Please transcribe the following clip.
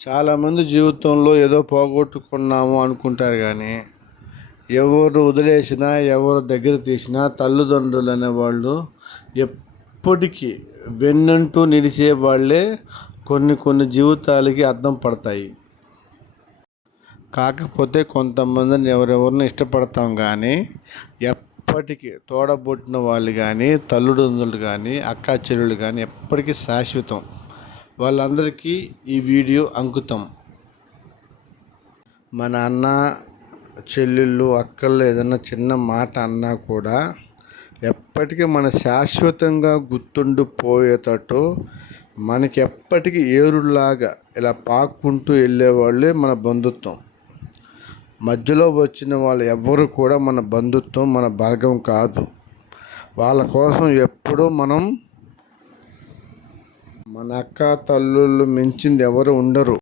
చాలామంది జీవితంలో ఏదో పోగొట్టుకున్నాము అనుకుంటారు కానీ ఎవరు వదిలేసినా ఎవరు దగ్గర తీసినా తల్లిదండ్రులు అనేవాళ్ళు ఎప్పటికీ వెన్నంటూ నిలిచే వాళ్ళే కొన్ని కొన్ని జీవితాలకి అర్థం పడతాయి. కాకపోతే కొంతమందిని ఎవరెవరిని ఇష్టపడతాం కానీ ఎప్పటికీ తోడబుట్టిన వాళ్ళు కానీ తల్లిదండ్రులు కానీ అక్కా చెల్లెళ్ళు కానీ ఎప్పటికీ శాశ్వతం. వాళ్ళందరికీ ఈ వీడియో అంకుతం. మన అన్న చెల్లెళ్ళు అక్కలు ఏదన్నా చిన్న మాట అన్నా కూడా ఎప్పటికీ మన శాశ్వతంగా గుర్తుండిపోయేటట్టు మనకి ఎప్పటికీ ఏరులాగా ఇలా పాక్కుంటూ వెళ్ళేవాళ్ళే మన బంధుత్వం. మధ్యలో వచ్చిన వాళ్ళు ఎవ్వరు కూడా మన బంధుత్వం మన భాగం కాదు. వాళ్ళ కోసం ఎప్పుడూ మనం మన అక్క తల్లుళ్ళు మించింది ఎవరు ఉండరు.